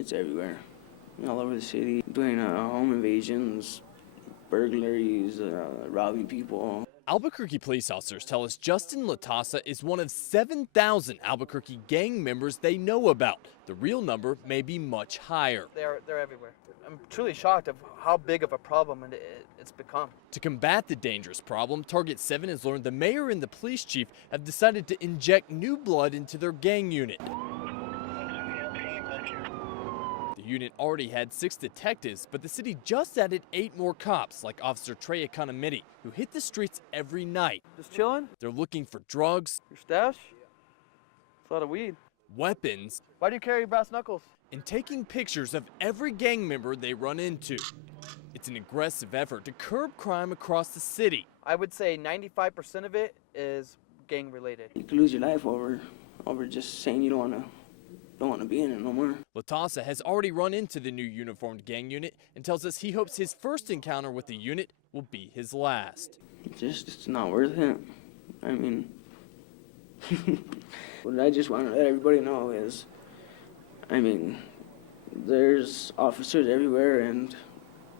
It's everywhere, all over the city, doing home invasions, burglaries, robbing people. Albuquerque police officers tell us Justin Latassa is one of 7,000 Albuquerque gang members they know about. The real number may be much higher. They're everywhere. I'm truly shocked of how big of a problem it's become. To combat the dangerous problem, Target 7 has learned the mayor and the police chief have decided to inject new blood into their gang unit. The unit already had 6 detectives, but the city just added 8 more cops, like Officer Trey Economiddy, who hit the streets every night. Just chilling? They're looking for drugs, Your stash? It's a lot of weed. weapons, Why do you carry brass knuckles? and taking pictures of every gang member they run into. It's an aggressive effort to curb crime across the city. I would say 95% of it is gang related. You could lose your life over just saying you don't want to be in it no more. Latassa has already run into the new uniformed gang unit and tells us he hopes his first encounter with the unit will be his last. It's not worth it. I mean, what I just want to let everybody know is, I mean, there's officers everywhere, and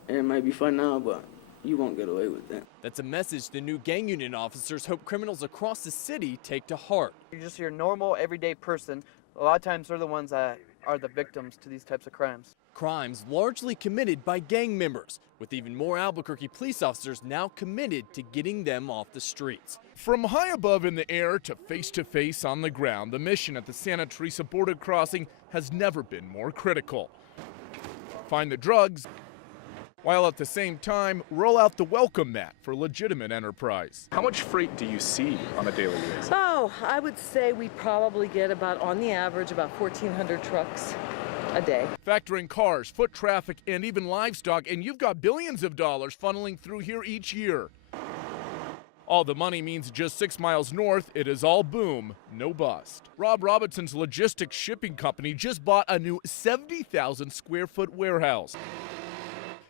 it might be fun now, but you won't get away with it. That's a message the new gang unit officers hope criminals across the city take to heart. You're just your normal, everyday person. A lot of times they're the ones that are the victims to these types of crimes. Crimes largely committed by gang members, with even more Albuquerque police officers now committed to getting them off the streets. From high above in the air to face on the ground, the mission at the Santa Teresa border crossing has never been more critical. Find the drugs, while at the same time roll out the welcome mat for legitimate enterprise. How much freight do you see on a daily basis? Oh, I would say we probably get about, on the average, about 1,400 trucks a day. Factor in cars, foot traffic, and even livestock, and you've got billions of dollars funneling through here each year. All the money means just 6 miles north, it is all boom, no bust. Rob Robinson's logistics shipping company just bought a new 70,000 square foot warehouse.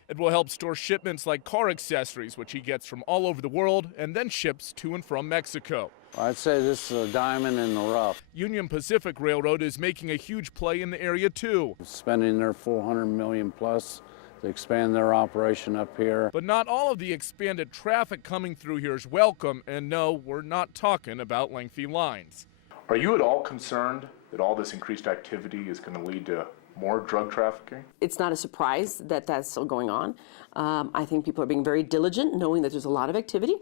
It will help store shipments like car accessories, which he gets from all over the world and then ships to and from Mexico. I'd say this is a diamond in the rough. Union Pacific Railroad is making a huge play in the area too. Spending their $400 million plus to expand their operation up here. But not all of the expanded traffic coming through here is welcome, and no, we're not talking about lengthy lines. Are you at all concerned that all this increased activity is going to lead to more drug trafficking? It's not a surprise that that's still going on. I think people are being very diligent, knowing that there's a lot of activity.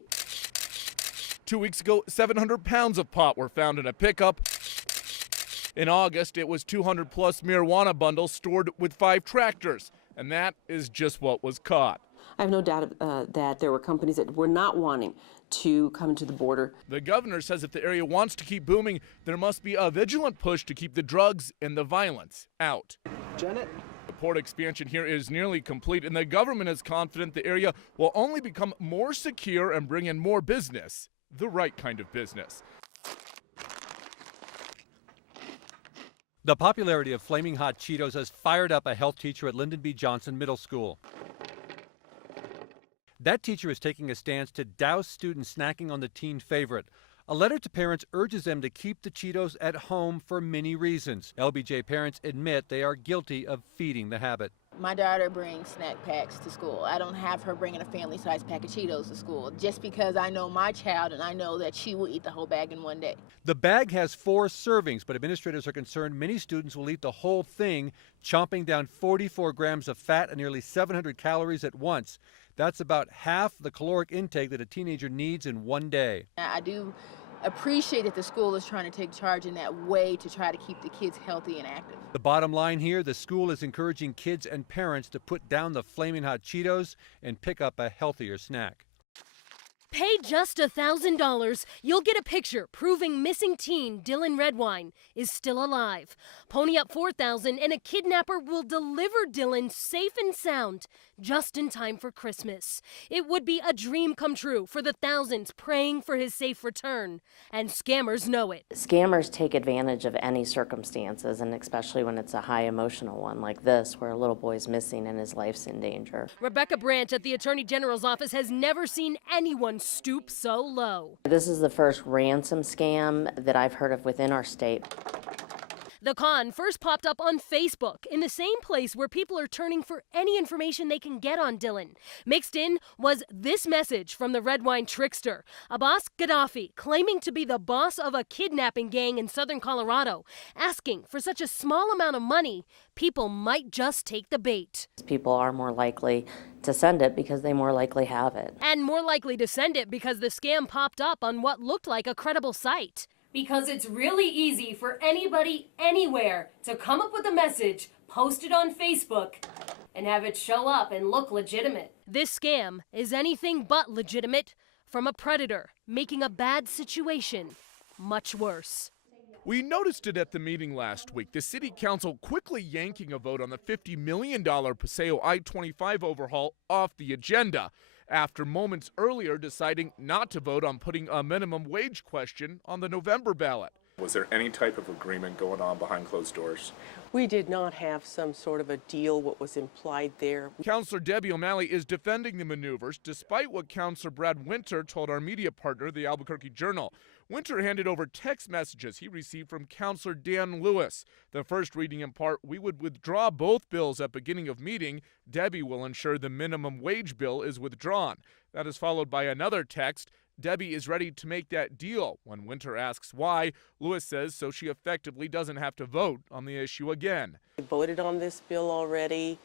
2 weeks ago, 700 pounds of pot were found in a pickup. In August, it was 200 plus marijuana bundles stored with 5 tractors, and that is just what was caught. I have no doubt that there were companies that were not wanting to come to the border. The governor says if the area wants to keep booming, there must be a vigilant push to keep the drugs and the violence out. Janet? The port expansion here is nearly complete, and the government is confident the area will only become more secure and bring in more business, the right kind of business. The popularity of Flaming Hot Cheetos has fired up a health teacher at Lyndon B. Johnson Middle School. That teacher is taking a stance to douse students snacking on the teen favorite. A letter to parents urges them to keep the Cheetos at home for many reasons. LBJ parents admit they are guilty of feeding the habit. My daughter brings snack packs to school. I don't have her bringing a family-sized pack of Cheetos to school just because I know my child and I know that she will eat the whole bag in one day. The bag has 4 servings, but administrators are concerned many students will eat the whole thing, chomping down 44 grams of fat and nearly 700 calories at once. That's about half the caloric intake that a teenager needs in one day. I do appreciate that the school is trying to take charge in that way to try to keep the kids healthy and active. The bottom line here, the school is encouraging kids and parents to put down the Flaming Hot Cheetos and pick up a healthier snack. Pay just $1,000. You'll get a picture proving missing teen Dylan Redwine is still alive. Pony up $4,000 and a kidnapper will deliver Dylan safe and sound just in time for Christmas. It would be a dream come true for the thousands praying for his safe return. And scammers know it. Scammers take advantage of any circumstances, and especially when it's a high emotional one like this, where a little boy's missing and his life's in danger. Rebecca Branch at the Attorney General's office has never seen anyone stoop so low. This is the first ransom scam that I've heard of within our state. The con first popped up on Facebook, in the same place where people are turning for any information they can get on Dylan. Mixed in was this message from the red wine trickster, Abbas Gaddafi, claiming to be the boss of a kidnapping gang in southern Colorado, asking for such a small amount of money, people might just take the bait. People are more likely to send it because they more likely have it. And more likely to send it because the scam popped up on what looked like a credible site. Because it's really easy for anybody, anywhere, to come up with a message, post it on Facebook, and have it show up and look legitimate. This scam is anything but legitimate, from a predator making a bad situation much worse. We noticed it at the meeting last week. The city council quickly yanking a vote on the $50 million Paseo I-25 overhaul off the agenda, after moments earlier deciding not to vote on putting a minimum wage question on the November ballot. Was there any type of agreement going on behind closed doors? We did not have some sort of a deal, what was implied there. Councillor Debbie O'Malley is defending the maneuvers, despite what Councillor Brad Winter told our media partner, the Albuquerque Journal. Winter handed over text messages he received from Councillor Dan Lewis. The first reading in part, we would withdraw both bills at beginning of meeting. Debbie will ensure the minimum wage bill is withdrawn. That is followed by another text. Debbie is ready to make that deal. When Winter asks why, Lewis says so she effectively doesn't have to vote on the issue again. We voted on this bill already.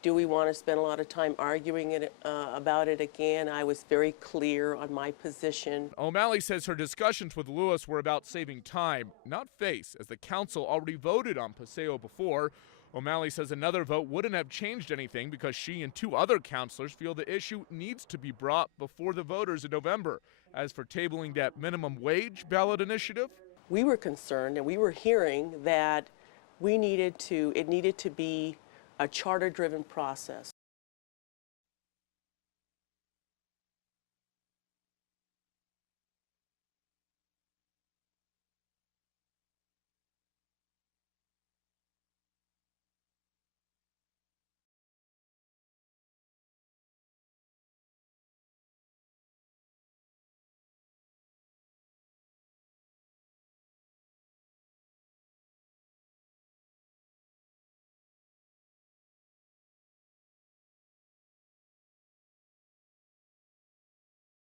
Do we want to spend a lot of time arguing about it again? I was very clear on my position. O'Malley says her discussions with Lewis were about saving time, not face, as the council already voted on Paseo before. O'Malley says another vote wouldn't have changed anything because she and two other councilors feel the issue needs to be brought before the voters in November. As for tabling that minimum wage ballot initiative, we were concerned and we were hearing that it needed to be a charter-driven process.